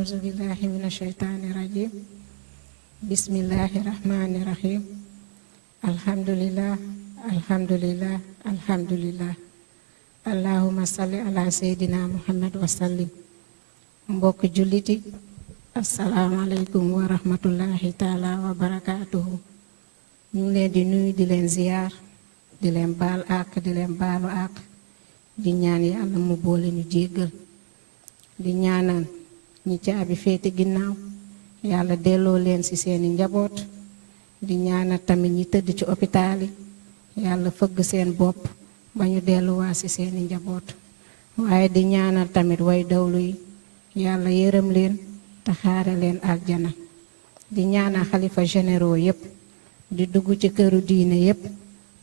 أعوذ بالله من الشيطان الرجيم بسم الله الرحمن الرحيم الحمد لله الحمد لله الحمد لله اللهم صل على سيدنا محمد وسلم mbokk julliti asalaamaaleykum wa rahmatullahi taala wa barakaatuhu ñu ngi leen di nuyu di leen ziyaar di leen baal àq di leen baalu àq di ñaan yàlla mu boole ñu jéggal di ñaanal ñi caabi féete ginnaaw yàlla delloo leen ci seeni njaboot di ñaanal tamit ñi tëdd ci hôpital yi yàlla fëgg seen bopp ba ñu delluwaat ci seeni njaboot waaye di ñaanal tamit way dawlu yi yàlla yërëm leen te xaare leen aljana di ñaanal xalifa généraux yépp di dugg ci këru diine yépp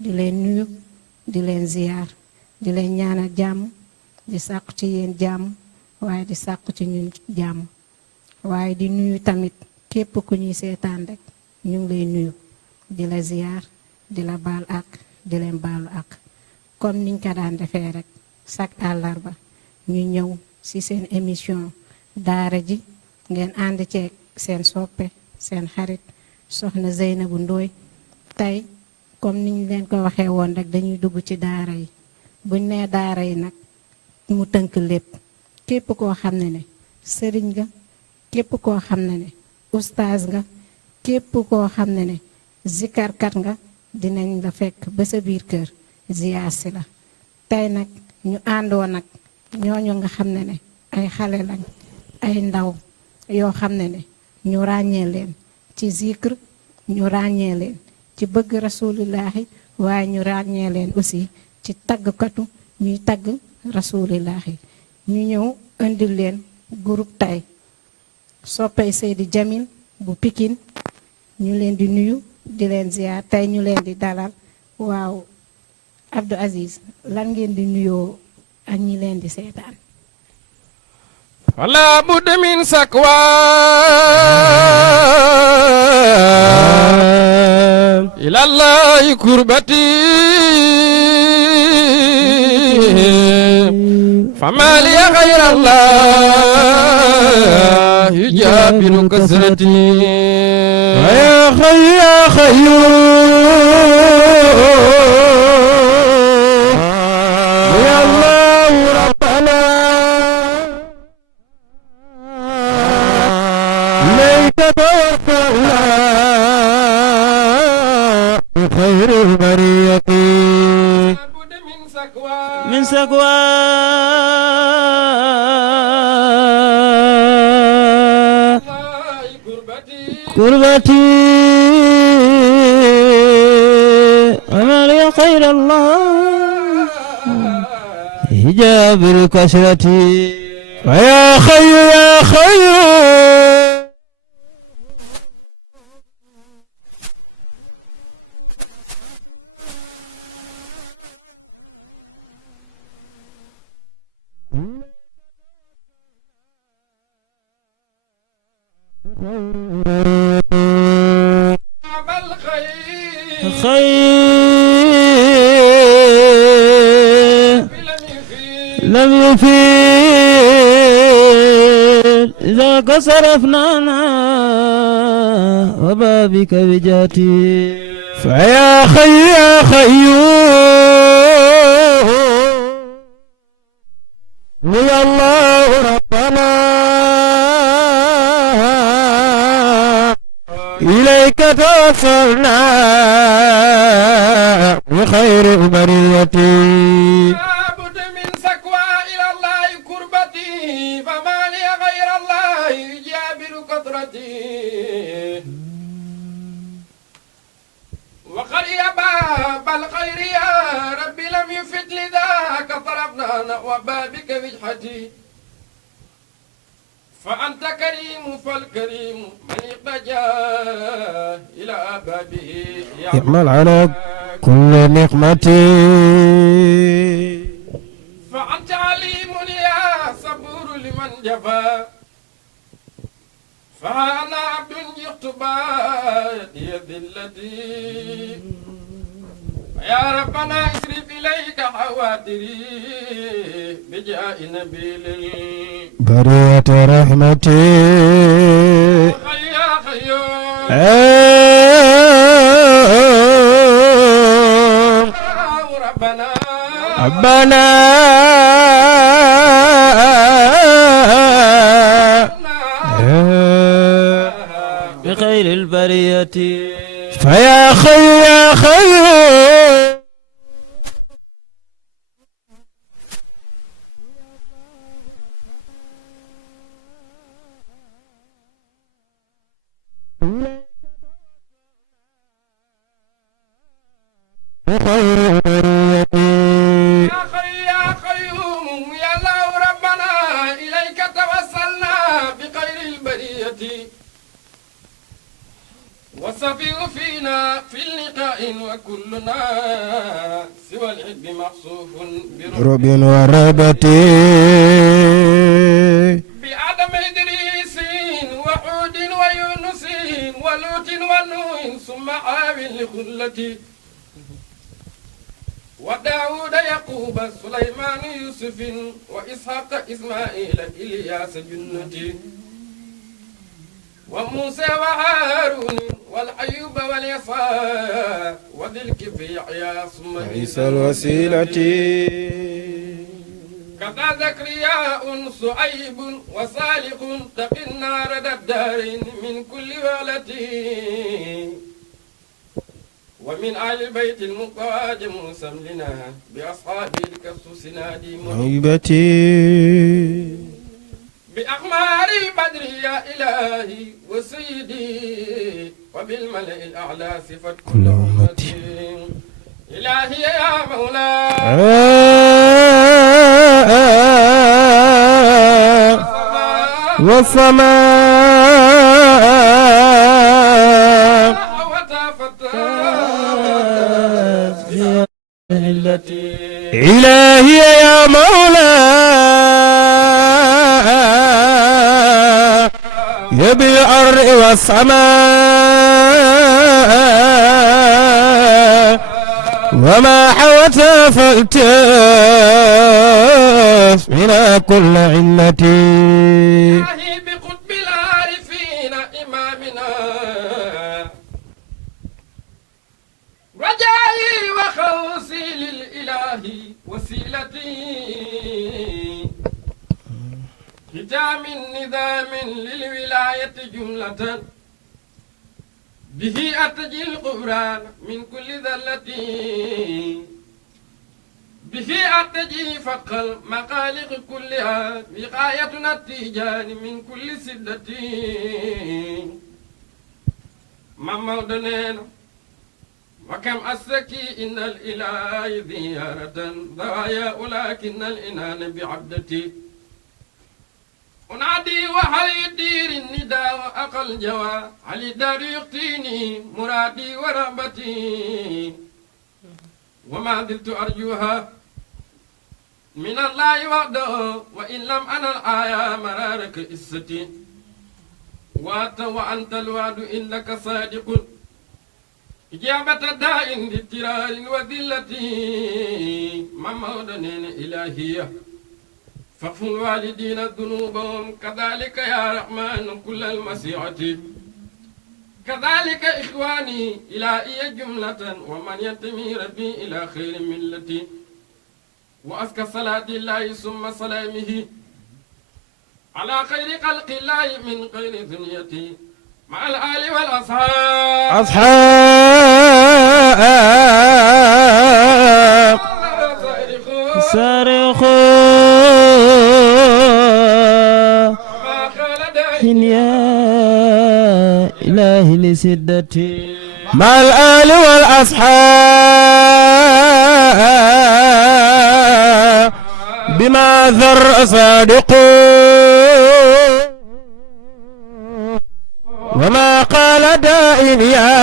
di leen nuyu di leen ziyaar di leen ñaanal jàmm di sàkku ci yéen jàmm waaye di sàkku ci ñun jàmm waaye di nuyu tamit képp ku ñuy seetaan rek ñu ngi lay nuyu di la ziyaar di la baal ak di leen baalu ak comme niñ ko daan defee rek chaque àllarba ñu ñëw ci seen émission daara ji ngeen ànd ceeg seen soppe seen xarit soxna Zeynabu Ndooy tey comme niñ leen ko waxee woon rek dañuy dugg ci daara yi buñ nee daara yi nag mu tënk lépp képp koo xam ne sëriñ nga képp koo xam ne ustaaz nga képp koo xam ne zikarkat nga dinañ la fekk ba sa biir kër ziyaar si la tey nag ñu àndoo nag ñooñu nga xam ne ay xale lañ ay ndaw yoo xam ne ñu ràññee leen ci zikr ñu ràññee leen ci bëgg rasulillahi waaye ñu ràññee leen aussi ci taggkatu ñuy tagg rasulillahi ñu ñëw indil leen groupe tay soppay Seydi Jamil bu Pikine ñu leen di nuyu di leen ziyaar tey ñu leen di dalal waaw Abdou Aziz lan ngeen di nuyoo ak ñi leen di seetaan wala budda min sakwa ilallahi kurbati fama liya ghayra allah yujabiru kasrati ya khayyu ya khayyu ya allah rabbana layka tawakkalna خير البرية من سقوى كربتي وما لي خير الله حجاب الكسرة فيا خير يا خير لم يفيد إذا صرفنا وبابك بجاتي فيا خي يا خيوم يا الله ربنا إليك توصلنا بخير بريتي لابد من سكوى إلى الله كربتي فما لي غير الله يجابر قطرتي وقد يا باب الخير يا ربي لم يفت لذاك طرفنا نحو بابك وجهتي فأنت كريم فالكريم من اقتجى إلى بابه يعمل على كل نقمتي فأنت عليم يا صبور لمن جفا فأنا عبد يخطبات يد التي يا ربنا اسرف إليك حواتري بجاء نبيل برية رحمتي يا خيوم ربنا ربنا بخير البرية فيا خي يا خيوم يا خي يا قيوم يا الله ربنا إليك توسلنا بخير البرية وسفير فينا في اللقاء وكلنا سوى الحب مخصوف رب وربتي بآدم إدريس وحود ويونس ولوط ونوح ثم عاب لخلتي وداود يعقوب سليمان يوسف وإسحاق إسماعيل إلياس جنتي وموسى وهارون والأيوب واليسار وذي الكفل يحيى ثم عيسى الوسيلة كذا زكرياء صعيب وصالح تقي النار الدارين من كل ولد ومن آل البيت المقاد موسى لنا بأصحاب الكسوس نادي موهبتي بأخمار بدر يا إلهي وسيدي وبالملأ الأعلى صفة كل أمتي إلهي يا مولاي والسماء التي إلهي يا مولاي يا بالأرض والسماء وما حوت فالتف من كل علتي إلهي بقطب العارفين إمامنا رجائي وخوصي للإله وسيلتي ختام نظام للولاية جملة به أتجي الغفران من كل ذلة به أتجي فق المقالق كلها وقايتنا التيجان من كل سدة ممودنين وكم أسكي إن الإله زيارة ضوايا ولكن الإنان بعبدتي أنادي وهل يدير النداء وأقل جوا هل الدار يقتيني مرادي ورغبتي وما زلت أرجوها من الله وحده وإن لم أنا الآية مرارك إستي وأنت الوعد إنك صادق إجابة داء لاضطرار وذلة ممودنين إلهية فاغفر الوالدين ذنوبهم كذلك يا رحمن كل المسيعة كذلك إخواني إلهي جملة ومن ينتمي ربي إلى خير ملتي وأزكى صلاة الله ثم سلامه على خير خلق الله من غير ذنيتي مع الآل والأصحاب أصحاب صارخوا ما خلد يا إلهي لسدتي مع الآل والأصحاب بما ذر صادقون وما قال داء يا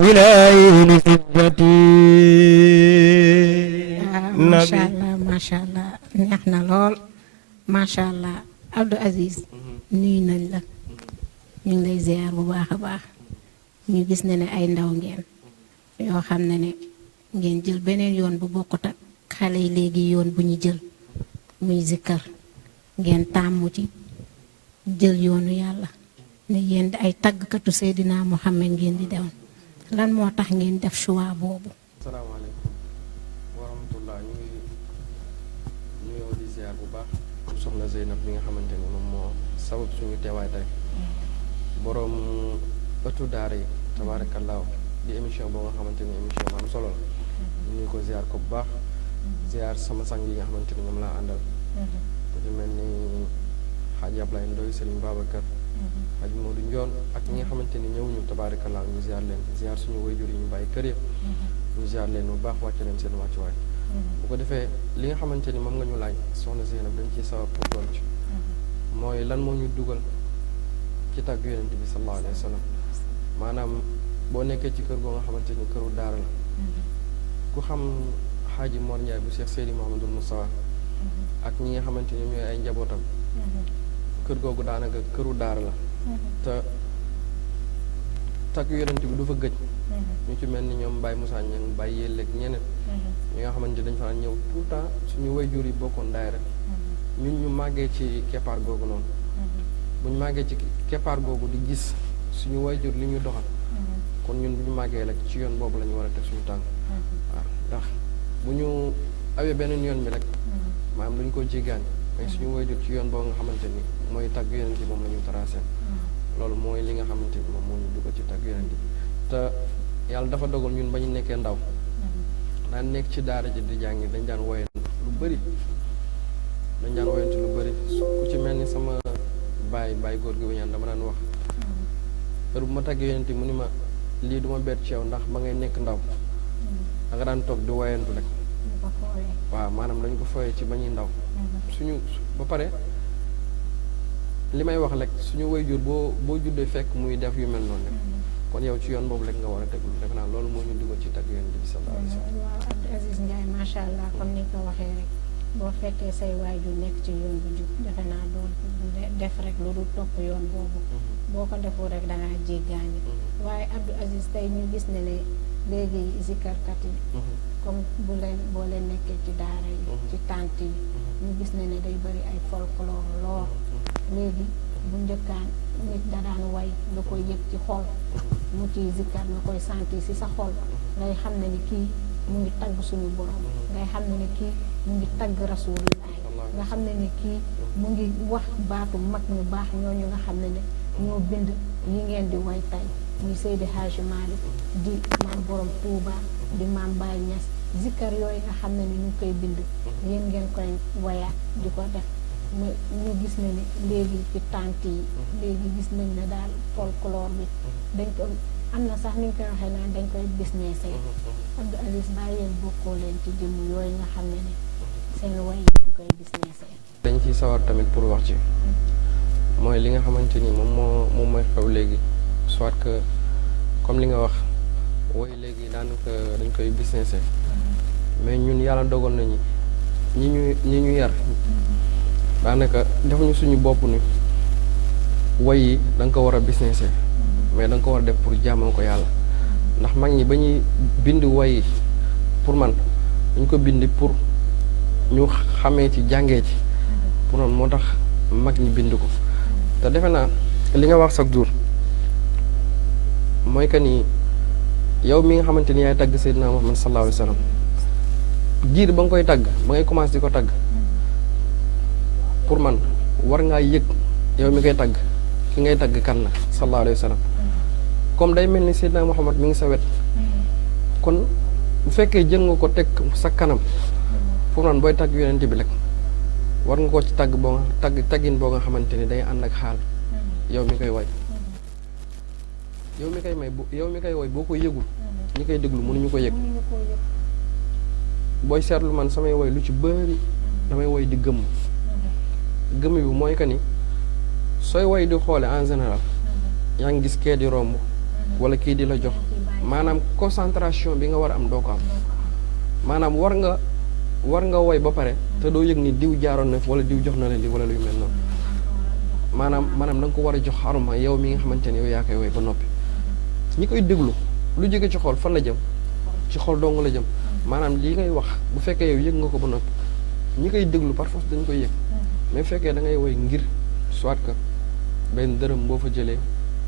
إلهي لسدتي macha allah macha allah neex na lool macha allah Abdou Aziz nuyu nañ la ñu ngi lay ziar bu baax a baax ñu gis ne ay ndaw ngeen yoo xam ne ngeen jël beneen yoon bu bokkut ak xale yi léegi yoon bu ñu jël muy zikkar ngeen tàmmu ci jël yoonu yàlla ne yéen di ay tàggkatu Seydina Muhammad ngeen di dewoon lan moo tax ngeen def choix boobu. asalaamaaleykum wa rahmatullah ñu ngi nuyoo di ziar bu baax soxna Zeynab bi nga xamante ni moom moo sabab suñu teewaay tey boroom ëttu daara yi tabaarakallaahu di émission boo nga xamante ni émission bu am solo la ñu ngi ko ziar ko bu baax ziar sama sang yi nga xamante ni ñoom laa àndal ku ci mel ni Xaaji Ablaye Ndoy Sëriñ Babacar Xaaji Modou Njoon ak ñi nga xamante ni ñëwuñu tabaarakallaahu ñu ziar leen ziar suñu wayjur yi ñu bàyyi kër yëpp ñu ziar leen bu baax wàcce leen seen wàccuwaay bu ko defee li nga xamante ni moom nga ñu laaj soxna Zeynab dañ ciy sawar pour doon ci mooy lan moo ñu dugal ci tàgg yonent bi sallallahu alayhi wa sallam maanaam boo nekkee ci kër goo nga xamante ni këru daara la ku xam Xaaji Mor Ndiaye bu Cheikh Seydi Mouhamadul Moustapha ak ñi nga xamante ni ñooy ay njabootam kër googu daanaka këru daara la te tàgg yonent bi du fa gëj ñu ci mel ni ñoom Baye Moussa Niang Baye Yelleeg ñeneen ñi nga xamante ni dañ fa ñëw tout le temps suñu wayjur yi bokkoon daayira ñun ñu màggee ci keppaar googu noonu buñ màggee ci keppaar googu di gis suñu wayjur li ñu doxal kon ñun bu ñu màggee rek ci yoon boobu la ñu war a teg suñu tànk waaw ndax bu ñu awee beneen yoon bi rek maanaam duñ ko jéggaani mais suñu wayjur ci yoon boobu nga xamante ni mooy tàgg yonent bi moom la ñu tracé loolu mooy li nga xamante ni moom moo ñu dugal ci tàgg yonent bi te yàlla dafa dogal ñun ba ñu nekkee ndaw daan nekk ci daara ji di jàngi dañ daan woyante lu bëri lu bëri ku ci mel ni sama baay góor gi ñaan dama daan wax heure bu ma tàggee yonent mu ni ma lii duma bett ci yow ndax ba ngay nekk ndaw da nga daan toog di woyantu rek waaw maanaam dañ ko fooyee ci ba ñuy ndaw suñu ba pare li may wax rek suñu waajur boo juddee fekk muy def yu mel noonu rek kon yow ci yoon boobu rek nga war a teglu defe naa loolu moo ñu dugal ci tagg yonent bi sallallahu alayhi wa sallam. waaw Abdou Aziz Ndiaye macha allah comme ni nga ko waxee rek boo fekkee say waajur nekk ci yoon bu jub defe naa doo def rek lu dul topp yoon boobu boo ko defoo rek da ngaa jéggaani waaye Abdou Aziz tey ñu gis ne léegi zikarkat yi comme boo leen nekkee ci daara yi ci tànt yi ñu gis ne day bëri ay folklore lool léegi bu njëkkaan nit da daan way nga koy yëg ci xol mu ciy zikkar nga koy sentir ci sa xol ngay xam ne ni kii mu ngi tagg suñu borom ngay xam ne ni kii mu ngi tagg rasulullah nga xam ne ni kii mu ngi wax baatu mag ñu baax ñooñu nga xam ne ñoo bind yi ngeen di way tey muy Seydi Hadji Malick di maam borom Touba di maam Baye Niass zikkar yooyu nga xam ne ni ñu koy bind yéen ngeen koy wayaat di ko def ñu gis ne ni léegi ci tànt yi léegi gis nañ ne daal folklore bi dañ ko am na sax ni ñu koy waxee naan dañ koy business Abdou Aziz bàyyi yéen bokkoo leen ci jëmm yooyu nga xam ne ne seen way yi dañ koy business dañ ciy sawar tamit pour wax ci mooy li nga xamante ni moom mooy xew léegi soit que comme li nga wax woy léegi daanaka dañ koy business mais ñun yàlla dogal nañu ñi ñu yar daanaka defuñu suñu bopp ni woy yi da nga ko war a business mais da nga ko war a def pour jaamoo ko yàlla ndax mag ñi ba ñuy bind woy yi pour man dañ ko bind pour ñu xamee ci jàngee ci pour man moo tax mag ñi bind ko te defe naa li nga wax chaque jour mooy que ni yow mi nga xamante ni yaay tagg Seydina Muhammad sallallahu alayhi wa sallam jiir ba nga koy tagg ba ngay commencé di ko tagg pour man war ngaa yëg yow mi koy tagg ki ngay tagg kan la sallallahu alayhi wa sallam comme day mel ni Seydina Muhammad mi ngi sa wet kon bu fekkee jël nga ko teg sa kanam pour man booy tagg yonent bi rek war nga ko ci tagg boo nga taggin boo nga xamante ni day ànd ak xaal yow mi koy way yow mi koy woy boo ko yëgul ñi koy déglu mënuñu ko yëg booy seetlu man samay woy lu ci bëri damay woy di gëmm gëmm bi mooy que ni sooy woy di xoole en général yaa ngi gis kee di romb wala kii di la jox maanaam concentration bi nga war a am doo ko am maanaam war nga woy ba pare te doo yëg ni diw jaaroon na wala diw jox na la li wala luy mel noonu maanaam da nga ko war a jox xaruma yow mi nga xamante ne yow yaa koy woy ba noppi ñi koy déglu lu jóge ci xool fan la jëm ci xol dong la jëm maanaam li ngay wax bu fekkee yow yëg nga ko ba noppi ñi koy déglu par force dañ koy yëg mais bu fekkee da ngay woy ngir soit que benn dërëm boo fa jëlee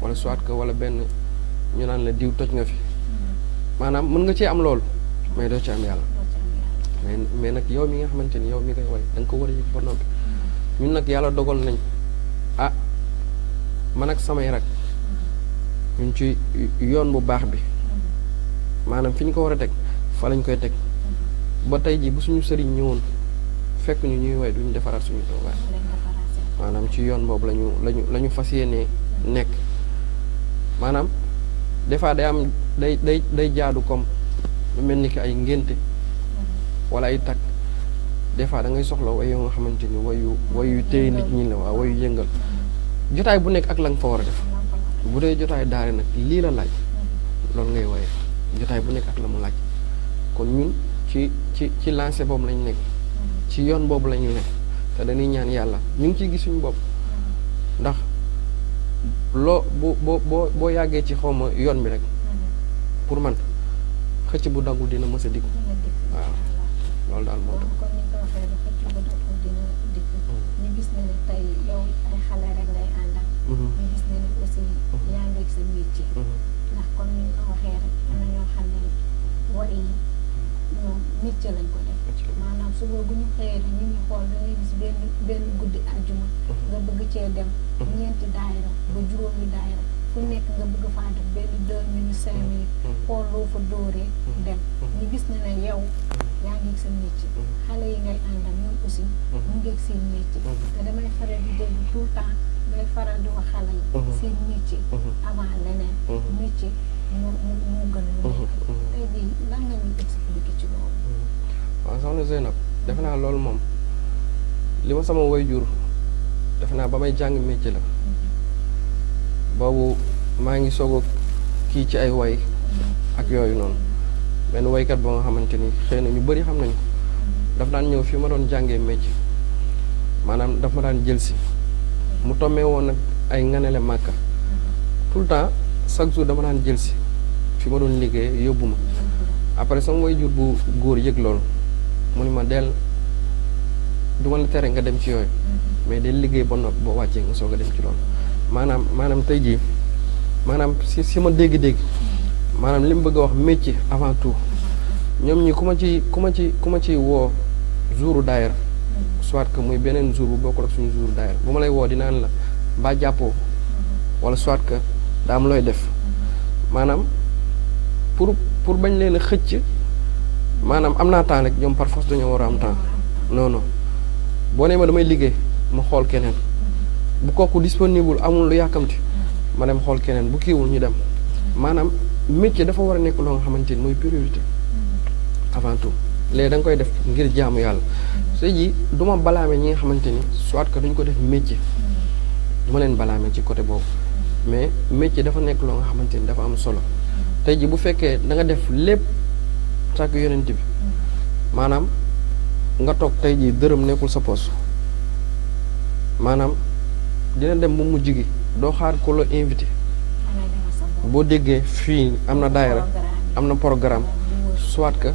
wala soit que wala benn ñu naan la diw toj nga fi maanaam mën nga cee am loolu mais doo ci am yàlla mais nag yow mi nga xamante ni yow mi koy woy da nga ko war a yëg ba noppi ñun nag yàlla dogal nañ ah man ak samay rak ñun ci yoon bu baax bi maanaam fi ñu ko war a teg fa lañ koy teg ba tey ji bu suñu sëriñ ñëwoon fekk ñu ñuy woy duñu defaraat suñu toogaay maanaam ci yoon boobu la ñu fas yéenee nekk maanaam des fois day am day jaadu comme lu mel ni ki ay ngénte wala ay takk des fois da ngay soxla way yoo nga xamante ni wayu téye nit ñi la waaw wayu yëngal jotaay bu nekk ak la nga fa war a def bu dee jotaay daare nag lii la laaj loolu ngay woye jotaay bu nekk ak la mu laaj kon ñun ci lancé boobu lañ nekk ci yoon boobu la ñu nekk te dañuy ñaan yàlla ñu ngi ciy gis suñu bopp ndax loo boo yàggee ci xawma yoon bi rek pour man xëcc bu daggu dina mës a dikk waaw loolu daal moo tax ñu gis ne ne tey yow ay xale rek ngay àndal ñu gis ne ne aussi yaa ngi sa métier ndax comme ni nga ko waxee rek am na ñoo xam ne war yi ñoom métier lañ ko def maanaam suba bu ñu xëyee rek ñu ngi xool da ngay gis benn guddi aljuma nga bëgg cee dem ñeenti daayira ba juróomi daayira fu nekk nga bëgg faa def benn 2 minutes 5 minutes xool loo fa dóoree dem ñu gis ne ne yow yaa ngi sa métier xale yi ngay àndal ñoom aussi ñu ngi seen métier te damay faral di dégg tout le temps ngay faral di wax xale yi seen métier avant leneen métier moo gën a nekk tey bii lan nga ñuy expliqué ci loolu waaw soxna Zeynab defe naa loolu moom li ma sama waajur defe naa ba may jàng métier la boobu maa ngi soog a kii ci ay way ak yooyu noonu benn waykat boo nga xamante ni xëy na ñu bëri xam nañu ko daf daan ñëw fi ma doon jàngee métier maanaam daf ma daan jël si mu tombee woon nag ay nganale màkka tout le temps chaque jour dama daan jël si fi ma doon liggéey yóbbu ma après sama waajur bu góor yëg loolu mu ni ma del du ma la tere nga dem ci yooyu mais del liggéey ba noppi boo wàccee nga soog a dem ci loolu maanaam tey jii maanaam si ma dégg-dégg maanaam li mu bëgg a wax métier avant tout ñoom ñi ku ma ci woo jouru daayira soit que muy beneen jour bu bokkul ak suñu jouru daayira bu ma lay woo dinaan la mbaa jàppoo wala soit que daa am looy def maanaam pour bañ leen a xëcc maanaam am naa temps rek ñoom par force dañoo war a am temps non boo nee ma damay liggéey ma xool keneen bu kooku disponible amul lu yàkkamti ma dem xool keneen bu kiiwul ñu dem maanaam métier dafa war a nekk loo nga xamante ni mooy priorité avant tout léegi da nga koy def ngir jaamu yàlla soo ji du ma balaame ñi nga xamante ni soit que duñ ko def métier du ma leen balaame ci côté boobu mais métier dafa nekk loo nga xamante ni dafa am solo tey ji bu fekkee da nga def lépp sàkk yonent bi maanaam nga toog tey ji dërëm nekkul sa poos maanaam dina dem ba mujj gi doo xaar ko la invité boo déggee fii am na daayira am na programme soit que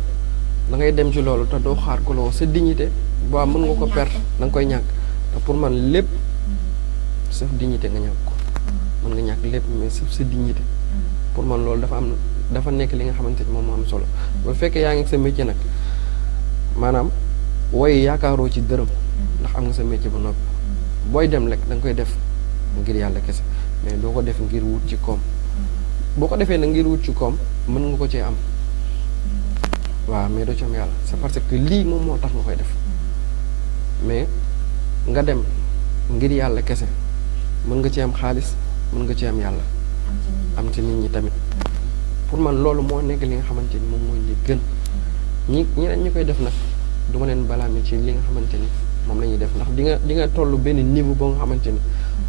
da ngay dem ci loolu te doo xaar ko la sa dignité boo mën nga ko perdre da nga koy ñàkk te pour man lépp sa dignité nga ñàkk ko mën nga ñàkk lépp mais sa dignité pour man loolu dafa nekk li nga xamante ni moom moo am solo bu fekkee yaa ngi sa métier nag maanaam woy yaakaaroo ci dërëm ndax am nga sa métier ba noppi booy dem rek da nga koy def ngir yàlla kese mais doo ko def ngir wut ci koom boo ko defee nag ngir wut ci koom mën nga ko cee am waaw mais doo ci am yàlla c'est parce que lii moom moo tax nga koy def mais nga dem ngir yàlla kese mën nga ci am xaalis mën nga ci am yàlla am ci nit ñi tamit pour man loolu moo nekk li nga xamante ni moom mooy li gën ñeneen ñi koy def nag du ma leen balaame ci li nga xamante ni moom la ñuy def ndax di nga toll benn niveau boo nga xamante ni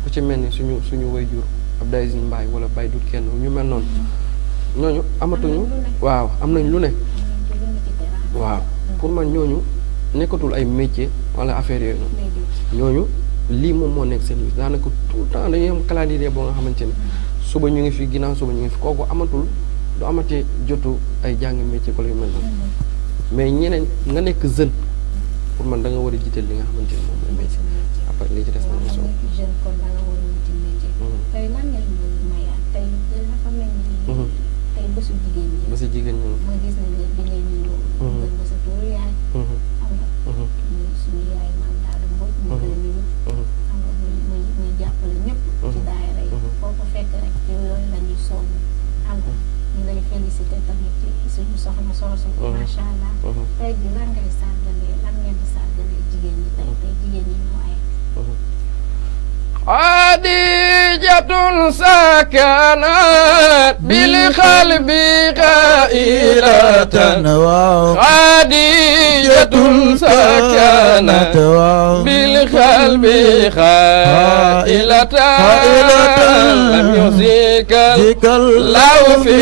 ku ci mel ni suñu waajur Abdou Aziz Mbaye wala Baye Dut kenn ñu mel noonu ñooñu amatuñu waaw am nañ lu ne waaw pour man ñooñu nekkatul ay métier wala affaire yooyu noonu ñooñu lii moom moo nekk seen bis daanaka tout le temps dañuy am calendrier boo nga xamante ni suba ñu ngi fi ginnaaw suba ñu ngi fi kooku amatul du amati jotu ay jàng métier ko la yu mel noonu mais ñeneen nga nekk jeune pour man da nga war a jiital li nga xamante ni moom mooy métier après li ci des na ñu soog jeune kon da nga war a wuti métier tey lan ngeen leen mayaat tey dafa mel ni tey bésu jigéen ñi ba si jigéen ñi ma gis ne ne bi ngay ñëw gën ba sa tuur yaay xam nga suñu yaay maam daal mboj ñu koy nuyu xam nga muy jàppale ñëpp ci daayira yi foo ko fekk rek ci yooyu la ñuy sonn xam nga ñu lay félicité tamit ci suñu soxna soosu macha allah tey ji lan ngay sargalee lan ngeen di sargalee jigéen ñi tey jigéen ñi ñoo ay خديجة سكنت بالقلب خائلة خديجة سكنت بالقلب خائلة لم يزيك الله في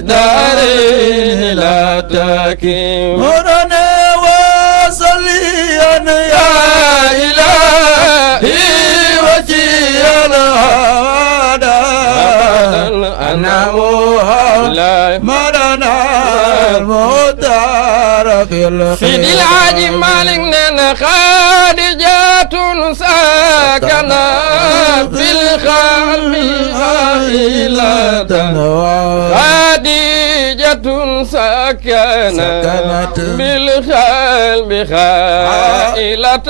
دارين لا تكيم مولانا وصليا يا إلهي وجينا هذا أنا مولانا المختار في الخير سيدي الحاج مالك نانا خادجة ساكنة بالقلب خائلة خديجة سكنت بالقلب خائلة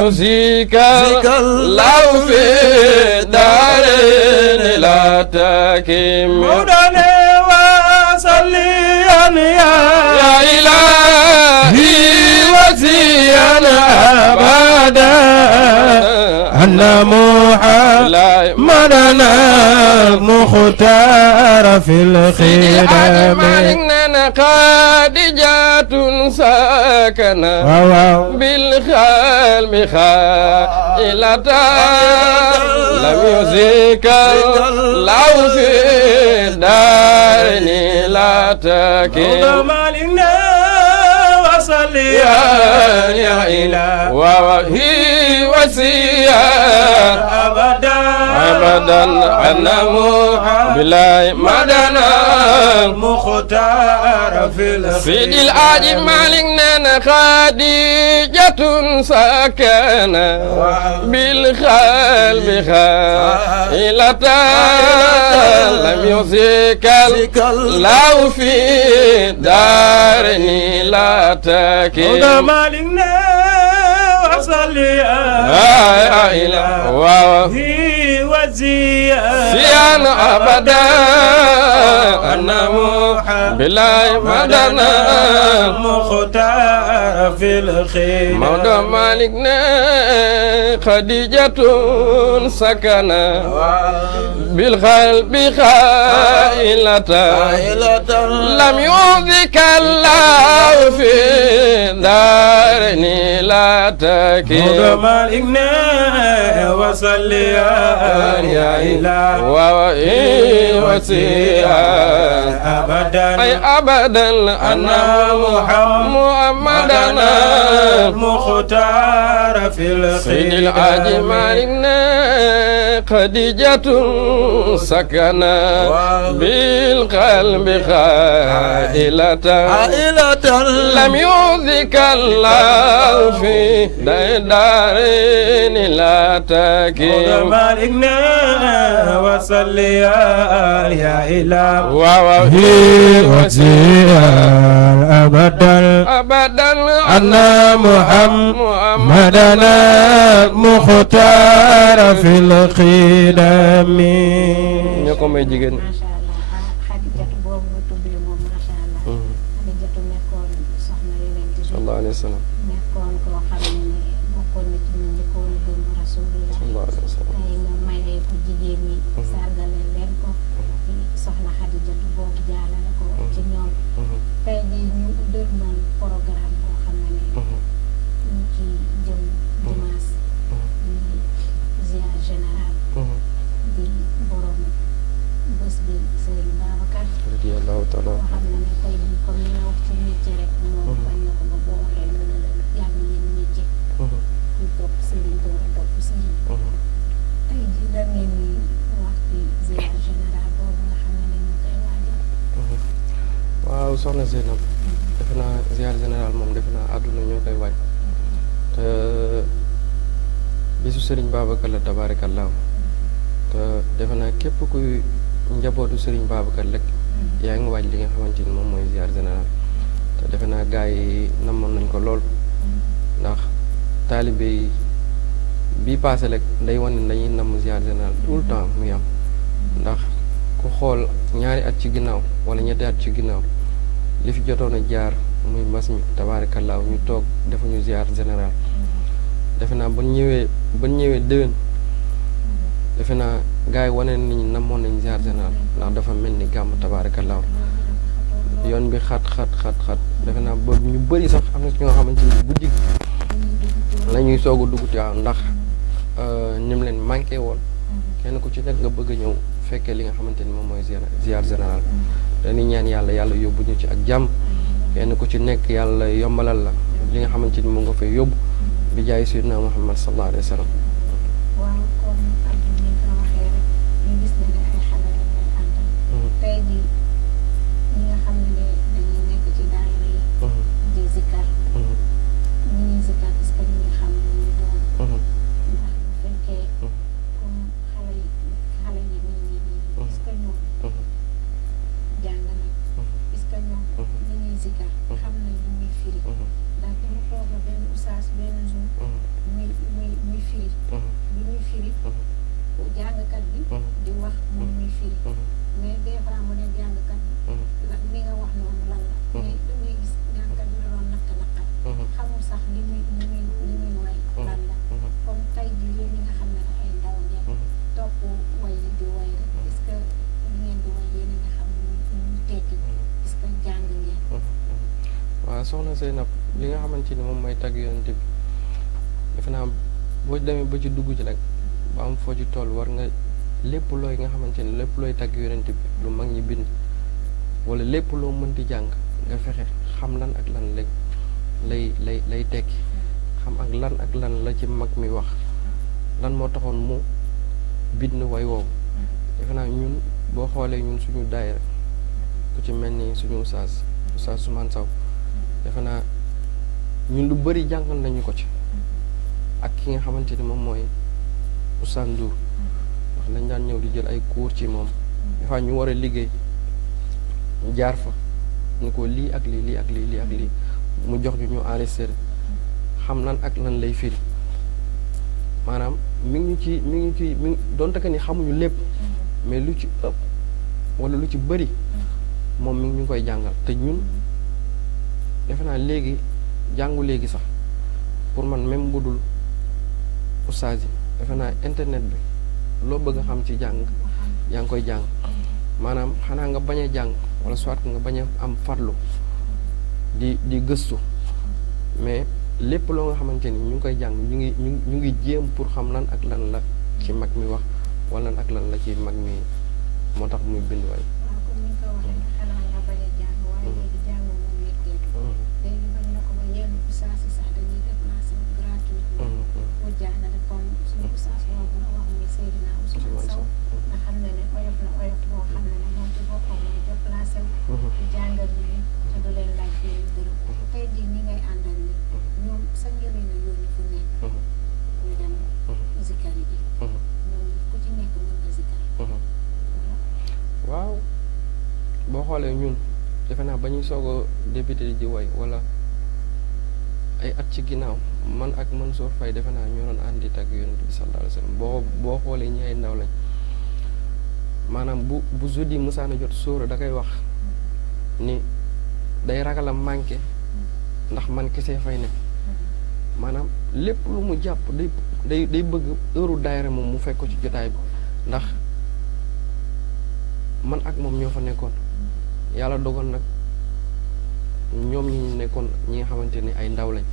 يوزيك لو في دارين لا تكيم مولانا وصليا يا إلهي وزينا أبدا أن محمدنا مختار في الخدم خادجة ساكنة بالقلب خائلة لم يزيك لو في دارين لا تكيم مالنا وصلي يا إله وهي وسيا أبدا أنا بلاي مدنا مختار في الخير سيدي الحاج مالك نانا خديجة سكنة بالقلب خائلة لم يزيك لو في دارني لا تكيم مالنا وصلي يا إله هي وزيا سيان أبدا أنا بلاي مدنا مختار في الخير موضوع مالكنا خديجة سكنة بالقلب خائلة لم يؤذك الله في دارني لا تكيم موضوع مالكنا وصلي يا إله وسيا أبدا أي أبدا أنا محمدنا مختار في سيد الخير الحاج مالكنا خديجة سكنة بالقلب خائلة لم يؤذك الله في دارين لا تكيم مالكنا وصلي يا إله وهي وسيا أبدا أبدا أن محمدنا مختار في الخدم ñoo ko may jigéen macha allah xadijatu boobu nga tudd moom macha allah xadijatu nekkoon soxna yeneen ci sallallahu alayhi wa sallam nekkoon koo xam ne ne bokkoon na ci ñu njëkkoon gëm rasulullah sallallahu alayhi wa sallam tey nga mayee ko jigéen ñi sargale leen ko ci soxna xadijatu boobu jaalale ko ci ñoom tey jii ñu dërmal programme boo xam ne ne ñu ci jëm dimanche di ziar général di borom bés bi Serigne Babacar radiyallahu taala boo xam ne ne tey jii comme ni nga wax ci métier rek moom bañ na ko ba boo waxee mu ne la yàgg ngeen métier kuy topp Serigne door a topp si tey jii lan ngeen di wax ci ziar général boobu nga xam ne ne ñu waaw soxna Zeynab defe naa ziar général moom defe naa àdduna ñoo koy waaj te bisu Serigne Babacar la tabaarakallaahu te defe naa képp kuy njabootu Serigne Babacar rek yaa ngi waaj li nga xamante ni moom mooy ziar général te defe naa gars yi namoon nañ ko lool ndax taalibe yi bii paase rek day wane ne dañuy namm ziar général tout le temps muy am ndax ku xool ñaari at ci ginnaaw wala ñetti at ci ginnaaw li fi jotoon a jaar muy mbas mi tabaarakallaahu ñu toog defuñu ziar général defe naa ba ñëwee déwén defe naa gars yi wane nañu namoon nañ ziar général ndax dafa mel ni gàmm tabaarakallaahu yoon bi xat defe naa ba ñu bëri sax am na ci ñoo xamante ni guddi la ñuy soog a dugg waaw ndax ni mu leen manqué woon kenn ku ci nekk nga bëgg a ñëw fekkee li nga xamante ni moom mooy ziar général dañuy ñaan yàlla yóbbu ñu ci ak jàmm kenn ku ci nekk yàlla yombalal la li nga xamante ni moom nga fay yóbbu bi jaay sayyidina Muhammad sallallahu alayhi wa sallam. waaw comme Abdou ni nga waxee rek ñu gis ne ay xale la ngay àndal. tey jii ñi nga xam ne dañuy nekk ci daayira yi. di zikkar. ñi ñuy zikkar est-ce que ñu ngi xam lu ñu doon. ndax bu fekkee comme xale yi nii est-ce que ñoom jàng nañ. est-ce que ñoom ñi ñuy zikkar xam nañ lu muy firi. ndax dama toog ba benn oustaz benn jour. muy firi. bi muy firi. jàngkat bi. di wax moom muy firi. mais des fois mu ne jàngkat bi. li nga wax noonu lan la. mais damay gis jàngkat bi da doon nakk-nakkal. xamul sax li muy way lan la. comme tey jii yéen ñi nga xam ne ay ndaw ngeen. topp way yi di way rek est-ce que li ngeen di way yéen nga xam ne ñu tekki est-ce que jàng ngeen. waaw soxna Zeynab li nga xamante ni moom mooy tagg yonent bi defe naa boo demee ba ci dugg ci rek ba am foo ci toll war nga lépp looy nga xamante ni lépp looy tagg yonent bi lu mag ñi bind wala lépp loo mënti jàng nga fexe xam lan ak lan lay tekki xam ak lan la ci mag mi wax lan moo taxoon mu bind way woowu defe naa ñun boo xoolee ñun suñu daayira ku ci mel ni suñu Oustaz Ousmane Sow defe naa ñun lu bëri jàngal nañu ko ci ak ki nga xamante ni moom mooy Oustaz Ndour wax lañ daan ñëw di jël ay cours ci moom dafa ñu war a liggéey ñu jaar fa ñu ko lii ak lii mu jox ñu enregistré xam lan ak lan lay firi maanaam mi ngi donte que ni xamuñu lépp mais lu ci ëpp wala lu ci bëri moom mi ngi ñu koy jàngal te ñun defe naa léegi jàngu léegi sax pour man même bu dul ustaas yi defe naa internet bi loo bëgg a xam ci jàng yaa ngi koy jàng maanaam xanaa nga bañ a jàng wala soit nga bañ a am farlu di gëstu mais lépp loo nga xamante ni ñu ngi koy jàng ñu ngi jéem pour xam lan ak lan la ci mag mi wax wala lan ak lan la ci mag mi moo tax muy bind waay. waaw comme ni nga ko waxee xanaa nga bañ a jàng waaye léegi jàng moom yëgteetu léegi bañ na ko ba yenn ustaas yi sax dañuy déplacé gratuitement pour jàngale comme suñu ustaas boobu nga wax muy Seydina Ousmane Sow nga xam ne oyof na oyof boo xam ne moom ci boppam mooy déplacé wu di jàngal ñi te du leen laaj benn dërëm tey jii ñi ngay àndal ni ñoom sa njëriñ la yónni fu nekk ñu dem zikari ji ñoom ku ci nekk mën nga zikar waaw boo xoolee ñun defe naa ba ñuy soog a débuté ji woy wala ay at ci ginnaaw man ak Mansour Faye defe naa ñoo doon àndi tagg yonent bi sallallahu alayhi wa sallam boo xoolee ñi ay ndaw lañ maanaam bu jeudi musaana jot sóora da koy wax ni day ragal a manqué ndax man kese fay ne maanaam lépp lu mu jàpp day bëgg heure daayira moom mu fekk ko ci jotaay bi ndax man ak moom ñoo fa nekkoon yàlla dogal nag ñoom ñi nekkoon ñi nga xamante ni ay ndaw lañ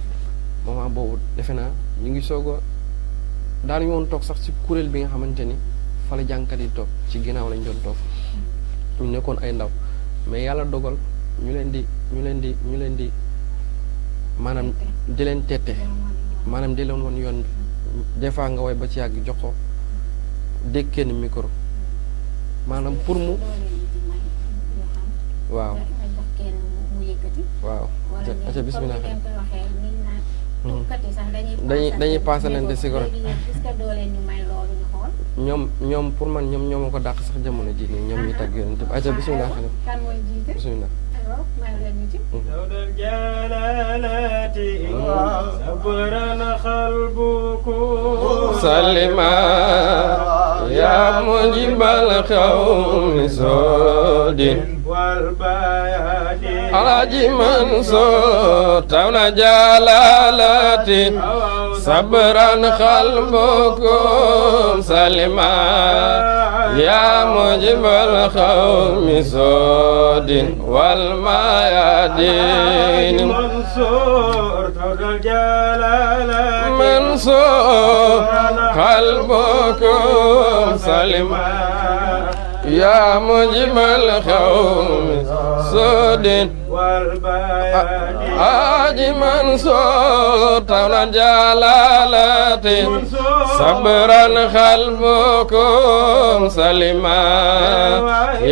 moment boobu defe naa ñu ngi soog a daanuñu woon toog sax ci kuréel bi nga xamante ni fa la jàngkat yi toog ci ginnaaw lañ doon toog ñu nekkoon ay ndaw mais yàlla dogal ñu leen di maanaam di leen tette maanaam di leen woon yoon bi des fois nga woy ba ci yàgg jox ko dégg kenn micro maanaam pour mu waaw tuuti. waaw wala aca bismillah comme ni ngeen koy waxee ni naan. tukkat yi sax dañuy paasalante cigarette. léegi yéen est-ce que doo leen ñu may loolu ñu xool. ñoom pour man ñoom ñoo ma ko dàq sax jamono ji nii ñoom ñuy tàgg yonent bi aca bismillah xale kan mooy jiite. bismillah alors may leen ñu ci. زود الجلالة صبرا قلبكم سلما يا مجيب القوم سود والبيادين Alaaji Mansour tawna jalaalati sabran qalbukum salima ya mujibal qawmi sodin wal mayadin منصور زود الجلالة Mansour qalbukum salima ya mujibal qawmi sodin والبيادين Alaaji Mansour tawna jalaalati sabran qalbukum salima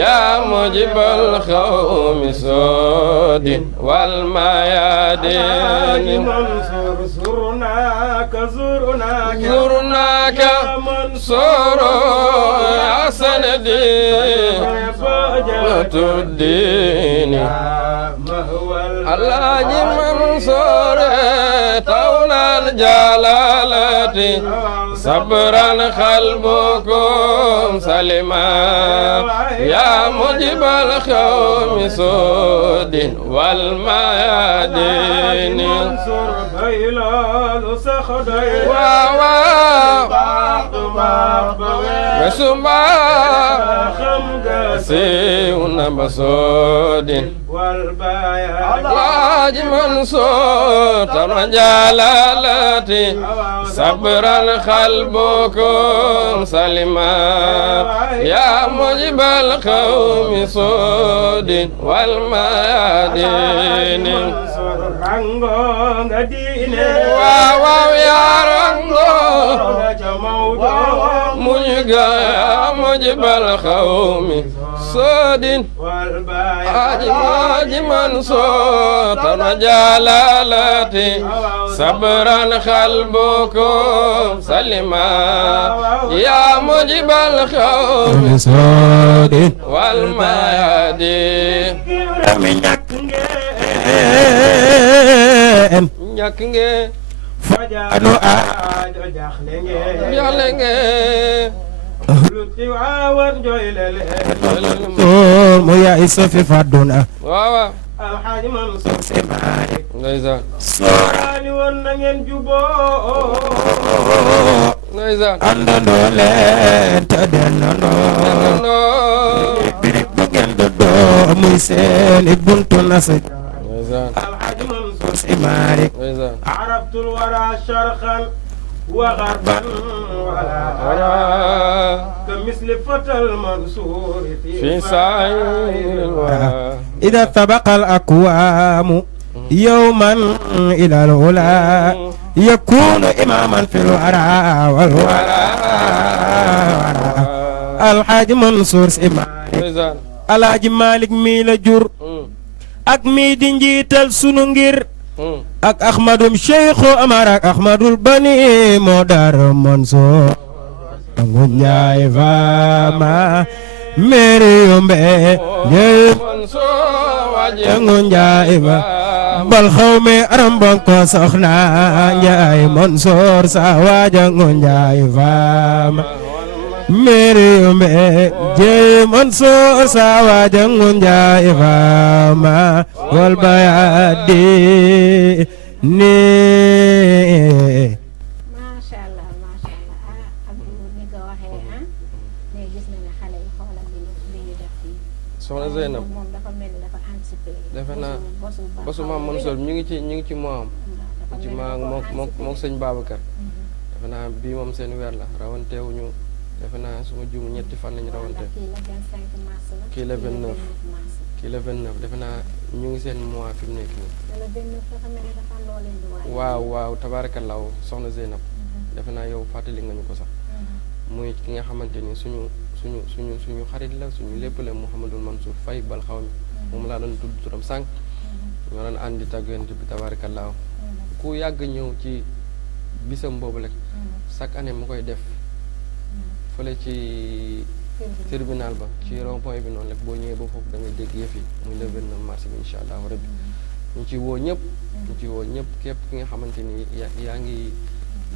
ya mujibal qawmi sodin wal mayadin منصور زرناك زرناك منصور يا سندي الدين Alaaji Mansour tawna jalaalati sabran qalbukum salima ya mujibal qawmi sodin wal mayadin منصور بيلال سخدي waaw mesuma siiw na ba soodin والبيادين Alaaji Mansour tawna jalaalati sabran qalbukum salima ya mujibal qawmi soodin wal mayadin منصور رانغو غدينه waaw yaa rango جمودو muñga mujibal qawmi soodin Alaaji Mansour tawna jalaalati sabran qalbukum salima ya mujibal qawmi سودين wal mayadin ñàkk ngeen فجانو آجو جاخلنگé yàlla ngeen لطي وعاون جويلل mu yaay sofi fàdduna waaw الحاج منصور سماري ndeysaan سوراني won na ngeen jubo ndeysaan àndandoo leen te dendandoo no birik bu ngeen dëddoo muy seeni buntu nasaj ndeysaan الحاج منصور si maarik ndeysaan عرفت الورى شرقا وغربا ولا كمثل فتى المنصور في سعير الورى إذا طبق الأكوام يوما إلى العلا يكون إماما في الورى والورى الحاج منصور si maarik ndeysaan alaaji Malik mii la jur ak mii di njiital sunu ngir ak Ahmadum Cheikhu Amar ak Ahmadul Bani moo dar Mansour Angu Njaay Faama meri yombe njëy Mansour waji Angu Njaay ba bal xawme aram bonko soxna Njaay Mansour sa waaja Angu Njaay Faama meri yombe njëy Mansour sa waaja Angu Njaay Faama wal bayaadi ni macha allah Abdou ni nga waxee mais gis na ne xale yi xoolal bi ñu def fii. soxna Zeynab moom dafa mel ni dafa anticiper. defe naa bosu basu maam Mansour ñu ngi ci moom ci maa mook sëñ Babacar defe naa bii moom seen weer la rawantewuñu defe naa suma juum ñetti fan lañu rawante kii la 25 mars la. kii la 29 mars. kii la 29 defe naa ñu ngi seen mois fi mu nekk nii wala 29 dafa mel ni dafa am loo leen di waaj. waaw tabaarakallaaw soxna Zeynab defe naa yow fàttali nga ñu ko sax muy ki nga xamante ni suñu xarit la suñu lépp la Mouhamadul Mansour Faye bal xaw mi moom laa doon tudd turam sànq ñoo doon àndi tàgg yonent bi tabaarakallaahu ku yàgg ñëw ci bisam boobu rek chaque année mu koy def fële ci tribunal ba ci rond point bi noonu rek boo ñëwee ba foofu da ngay dégg yëf yi muy le 29 mars bi incha allahu rabbi ñu ci woo ñëpp ñu ci woo ñëpp képp ki nga xamante ni yaa ngi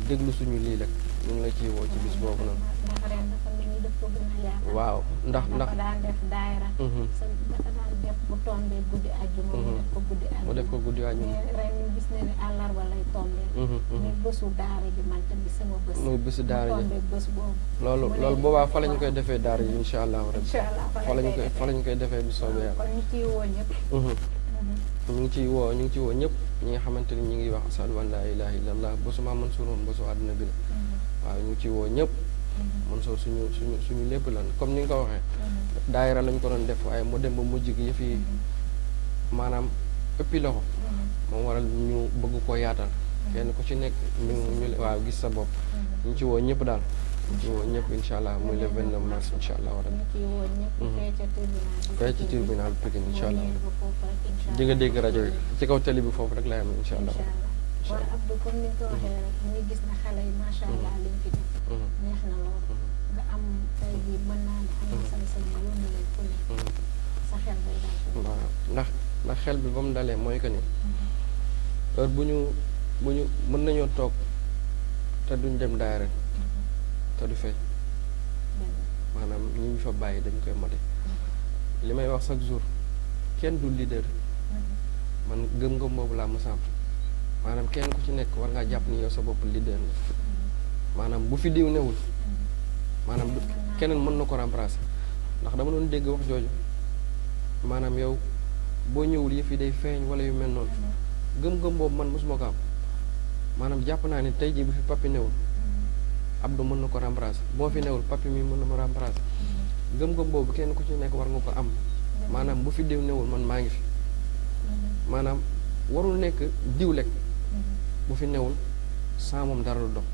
déglu suñu lii rek ñu ngi la ciy woo ci bis boobu noonu ndax ren dafa mel ni daf ko gën a yaakaar. waaw ndax dafa daan def daayira. dafa daan def bu tombee guddi àjjuma. mu def ko guddi àjjuma mu def ko guddi àjjuma. mais ren ñu gis ne ni àllarba lay tombee. muy bésu daara ji man tamit sama bés. muy bésu daara ji tombee bés boobu. loolu boobaa fa lañ koy defee daara ji incha allahu rabbi incha allah fa lañ koy defee bu soobee yàlla. kon ñu ciy woo ñëpp. ñu ngi ciy woo ñëpp ñi nga xamante ni ñu ngi wax ashadu an laa ilaaha illallah bésu Maam Mansuur moom bésu àdduna bi la waaw ñu ngi ciy woo ñëpp Mansuur suñu lépp la comme ni nga ko waxee daayira lañ ko doon def waaye mu dem ba mujj gi yëf yi maanaam ëppi loxo moom waral ñu bëgg koo yaatal kenn ku ci nekk ñu waaw gis sa bopp ñu ci woo ñëpp daal ñu ci woo ñëpp incha allah muy le 29 mars incha allah rabbi ñu ciy woo ñëpp. fee ci tribunal Pikine incha allah di nga dégg rajo yi ci kaw télé bi foofu rek lay am incha allah. waaw Abdou comme ni nga ko waxee rek ñu gis na xale yi macha allah liñ fi def. neex na lool nga am tey jii mën naa ne am na sañ-sañ yónni leen fu ne sa xel day daal. waaw ndax xel bi ba mu dalee mooy que ni heure bu ñu mën nañoo toog te duñ dem daayira te du fay maanaam ñi ñu fa bàyyi dañ koy mote li may wax chaque jour kenn du leader man gëm-gëm boobu laa mu samp maanaam kenn ku ci nekk war ngaa jàpp ni yow sa bopp leader la maanaam bu fi diw newul maanaam keneen mën na ko remplacer ndax dama doon dégg wax jooju maanaam yow boo ñëwul yëf yi day feeñ wala yu mel noonu gëm-gëm boobu man mosuma ko am maanaam jàpp naa ni tey jii bu fi papi newul Abdou mën na ko remplacer boo fi newul papi mi mën na ma remplacer gëm-gëm boobu kenn ku ci nekk war nga ko am maanaam bu fi diw newul man maa ngi fi maanaam warul nekk diw lekk bu fi newul sans moom dara lu dox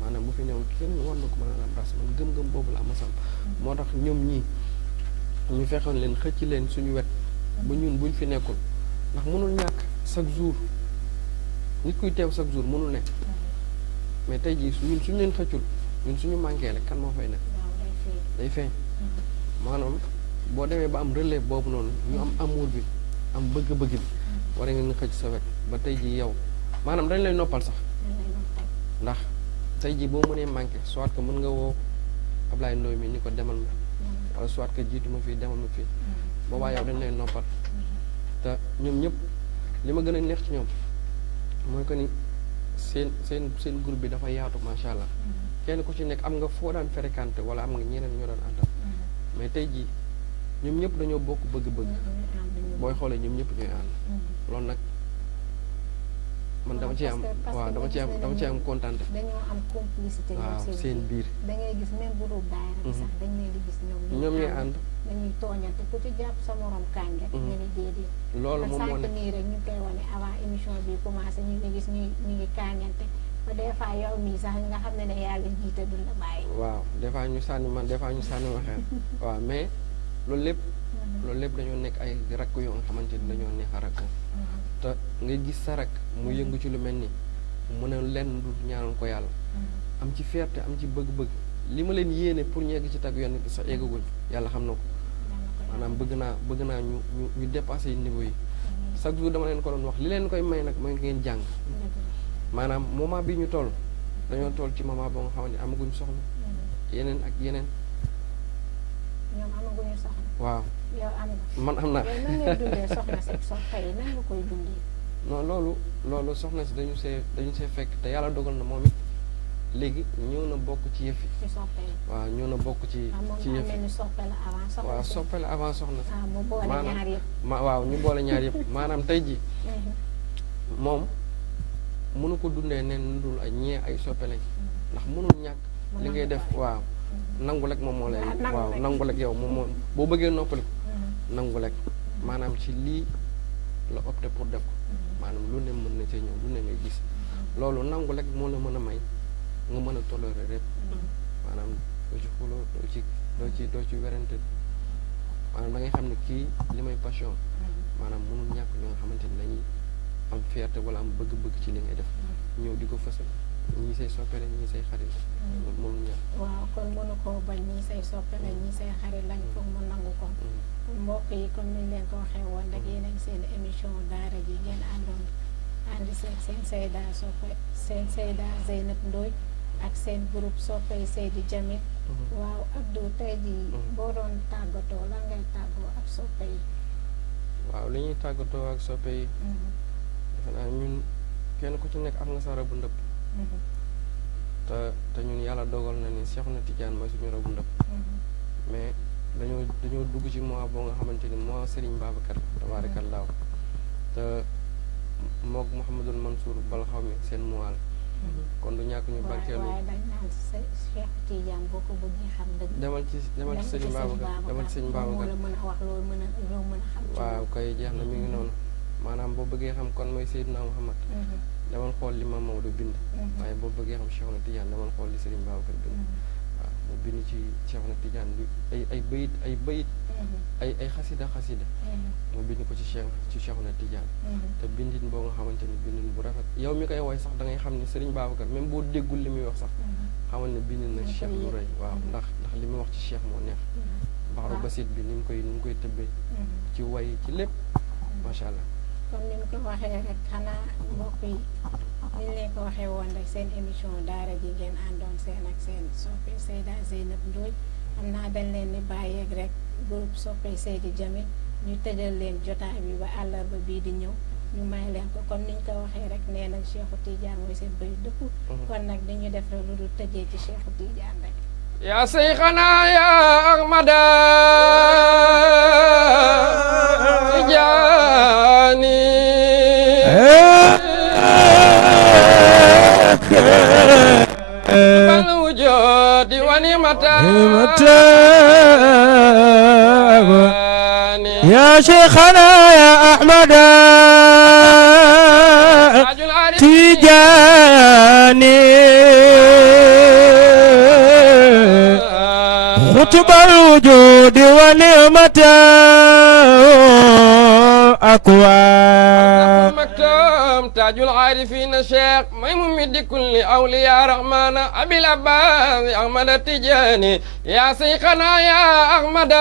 maanaam bu fi newul kenn war na ko mën a remplacer man gëm-gëm boobu la am sam moo tax ñoom ñii ñu fexoon leen xëcc leen suñu wet ba ñun buñ fi nekkul ndax mënul ñàkk chaque jour nit kuy teew chaque jour mënul nekk mais tey jii ñun suñu leen xëccul ñun suñu manqué rek kan moo fay nekk day feeñ maanaam boo demee ba am relève boobu noonu ñu am amour bi am bëgg-bëgg bi war ngeen xëcc sa wet ba tey jii yow maanaam dañ lay noppal sax ndax tey jii boo mënee manqué soit que mën nga woo Ablaye Ndoye mi ni ko demal ma wala soit que jiitu ma fii demal ma fii boobaa yow dañ lay noppal te ñoom ñëpp li ma gën a neex ci ñoom mooy que ni seen groupe bi dafa yaatu macha allah kenn ku ci nekk am nga foo daan fréquenté wala am nga ñeneen ñoo daan àndal mais tey jii ñoom ñëpp dañoo bokk bëgg-bëgg booy xoolee ñoom ñëpp ñooy ànd loolu nag man dama ci am waaw dama ci am kontaan dañoo am complicité waaw seen biir da ngay gis même bu dul daayira bi sax dañ leen di gis ñoom ñooy ànd dañuy tooñante ku ci jàpp sa morom kaañ rek ñu ni déedéet loolu moom moo sànq nii rek ñu koy wane avant émission bi commencé ñu ngi gis ñu ngi kaañante ba des fois yow mii sax nga xam ne yaa leen jiite duñ la bàyyi waaw des fois ñu sànni ma xeer waaw mais loolu lépp dañoo nekk ay rakk yoo nga xamante ni dañoo neex a rakk te nga gis sa rakk mu yëngu ci lu mel ni mu ne lenn du ñaanal ko yàlla am ci fierté am ci bëgg-bëgg li ma leen yéene pour ñu yegg ci tag yoon bi sax eggaguñ yàlla xam na ko maanaam bëgg naa ñu dépassé niveau yi chaque jour dama leen ko doon wax li leen koy may nag mooy ngeen jàng maanaam moment bi ñu toll dañoo toll ci moment boo nga xam ne amaguñ soxla yeneen ak yeneen ñoom amaguñu soxla waaw yow am nga man am naa yow nan ngay dundee soxna si soxna yi nan nga koy dundee non loolu soxna si dañu see fekk te yàlla dogal na moom it léegi ñëw na bokk ci yëf yi ci soppe yi waaw ñëw na bokk ci yëf yi soppe la avant soxna waaw soppe la avant soxna si mu boole ñaar yëpp waaw ñu boole ñaar yëpp maanaam tey ji moom mënu ko dundee neen nu dul ay ñee ay soppe lañ ndax mënul ñàkk li ngay def waaw nangu lekk moom moo lay waaw nangu lekk yow moom moo boo bëggee noppali ko nangu lekk maanaam ci lii la opté pour def ko maanaam lu ne mën na see ñëw lu ne ngay gis loolu nangu lekk moo la mën a may nga mën a tolérer rek maanaam doo ci xuloo doo ci werante maanaam da ngay xam ne kii li may passion maanaam mënul ñàkk ñoo nga xamante ni dañuy am fierté wala am bëgg-bëgg ci li ngay def ñëw di ko fësal ñii say soppere ñii say xarit loolu mënul ñàkk. waaw kon mënu koo bañ ñii say soppe la ñii say xarit lañ foog mu nangu ko mbokk yi comme niñ leen ko waxee woon rek yéen a ngi seen émission daara ji ngeen àndoon àndi seen Seyda soppe seen Seyda Zeynab Ndoye ak seen groupe soppe yi Seydi Djamil waaw Abdou tey jii boo doon tàggatoo lan ngay tàggoo ak soppe yi. waaw li ñuy tàggatoo ak soppe yi defe naa ñun kenn ku ci nekk am nga sa rabu ndëpp te ñun yàlla dogal na ni Seexuna Tijaan mooy suñu rabu ndëpp mais dañoo dugg ci mois boo nga xamante ni mois Serigne Babacar tabaarakallaahu te mook Mouhamadul Mansour bal xaw mi seen mois la kon du ñàkk ñu barkeelu waaye dañ naan Cheikh Tidiane boo ko bëggee xam dëgg demal ci Serigne Babacar demal ci Serigne Babacar moo la mën a wax loolu mën a xam ci waaw kay jeex na mi ngi noonu maanaam boo bëggee xam kon mooy Seydina Muhammad demal xool li Maam Maodo bind waaye boo bëggee xam Cheikhuna Tidiane demal xool li Serigne Babacar bind waaw mu bind ci Cheikhuna Tidiane bi ay bayit ay xasida mu bind ko ci Cheikhuna Tidiane te bindin boo nga xamante ni bindin bu rafet yow mi koy woy sax da ngay xam ne Serigne Babacar même boo déggul li muy wax sax xamal ne bind na Cheikh lu rëy waaw ndax li muy wax ci Cheikh moo neex baxaru basit bi ni mu koy tëbbee ci way ci lépp macha allah. comme ni mu ko waxee rek xanaa mbokk yi ni ñu leen ko waxee woon rek seen émission daara ji ngeen àndoon seen ak seen soppe Seyda Zeynab Ndoye xam naa dañ leen ni bàyyeeg rek groupe soppe Seydi Djamil ñu tëjal leen jotaay bi ba àllarba bii di ñëw ñu may leen ko comme niñ ko waxee rek nee nañ Cheikhu Tidiane mooy seen bëy dëpp kon nag dañu def rek lu dul tëjee ci Cheikhu Tidiane rek يا شيخنا يا أحمد تجاني بالوجود ونعمته يا شيخنا يا أحمد تجاني خطب الوجود ونعمة أكوان مكتوم تاج العارفين الشيخ ميمون كل أولياء رحمن أبي العباس أحمد التجاني يا شيخنا يا أحمد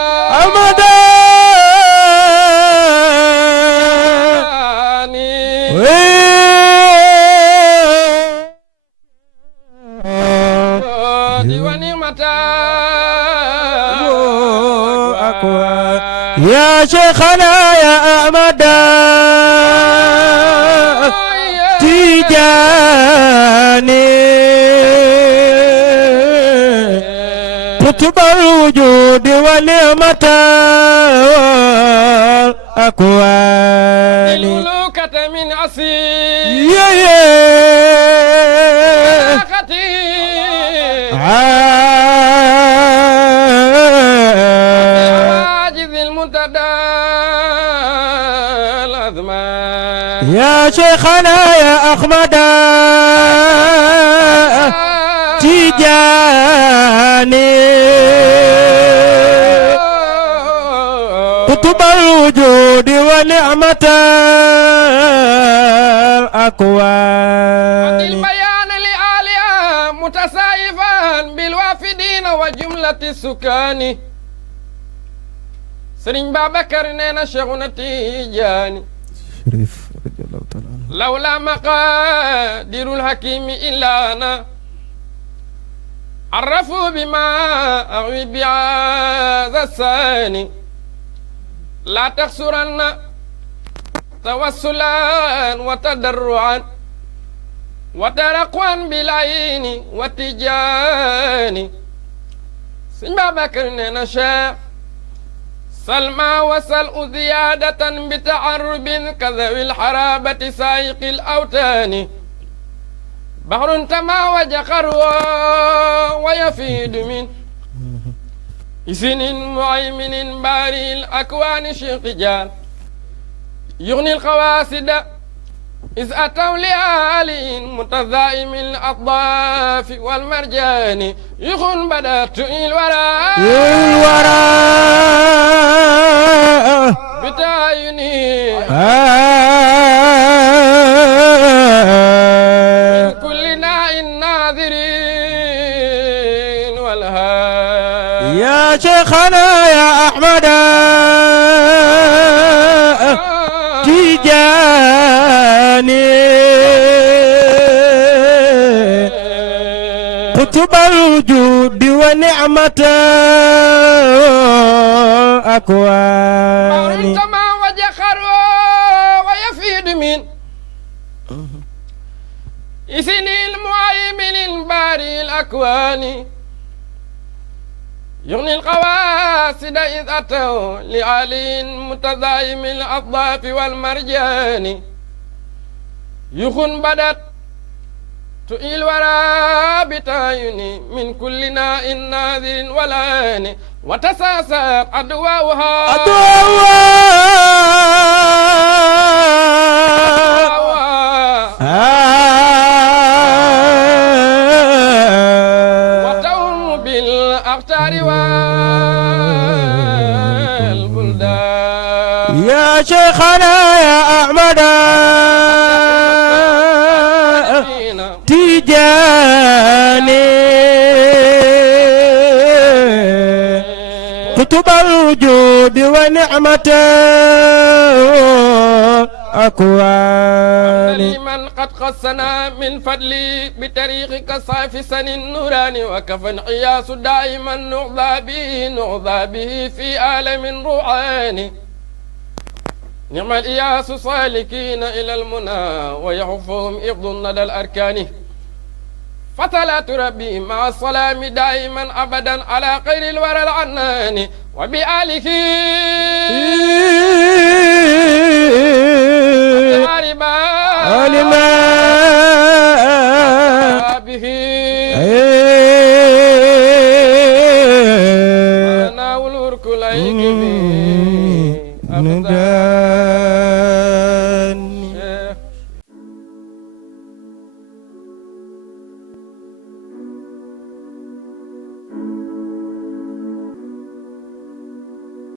يا شيخنا يا أحمد تجاني قطب الوجود ونعمة الأكوان الملوكة من أصيل يا شيخنا يا أحمد تجاني قطب الوجود ونعمة الأكوان البيان لآلهة متسايفا بالوافدين وجملة السكان سرين بابكر نينا شيخنا تجاني شريف رضي الله تعالى عنه لولا مقادير الحكيم إلا أنا عرفوا بما أغوي بهذا الثاني لا تخسرن توسلا وتضرعا وترقوا بالعين وتجاني سيما بكر نشاء سلمى وسل زيادة بتعرب كذوي الحرابة سائق الأوتان بحر تماوج خروى ويفيد من إسن معيمن باري الأكوان شقجان يغني القواسد إذ أتوا لآل متذائم الأطراف والمرجان يخن بدأت الورى تعيني كل ناء ناظرين والهادي يا شيخنا يا أحمد تيجاني قطب الوجود ونعمة أكواني ما وجخر ويفيد من إثن المعيمن الباري الأكوان يغني القواسد إذ أتوا لعلي متزايم الأضاف والمرجان يخن بدت تؤيل ورا بتايني من كل ناء ناذر ولان وتساسات أدواؤها وتوم بالأقطار والبلدان يا شيخنا يا أحمد تيجاني قطب الوجود ونعمة أكواني من قد قصنا من فضلي بطريقك صافي سن النوراني وكفى عياس دائما نعذى به في عالم روحاني نعم الإياس سالكين إلى المنى ويحفهم إفض ندى الأركان فصلاة ربي مع السلام دائما أبدا على خير الورى العنان وبآله علما به أنا والورك لايك به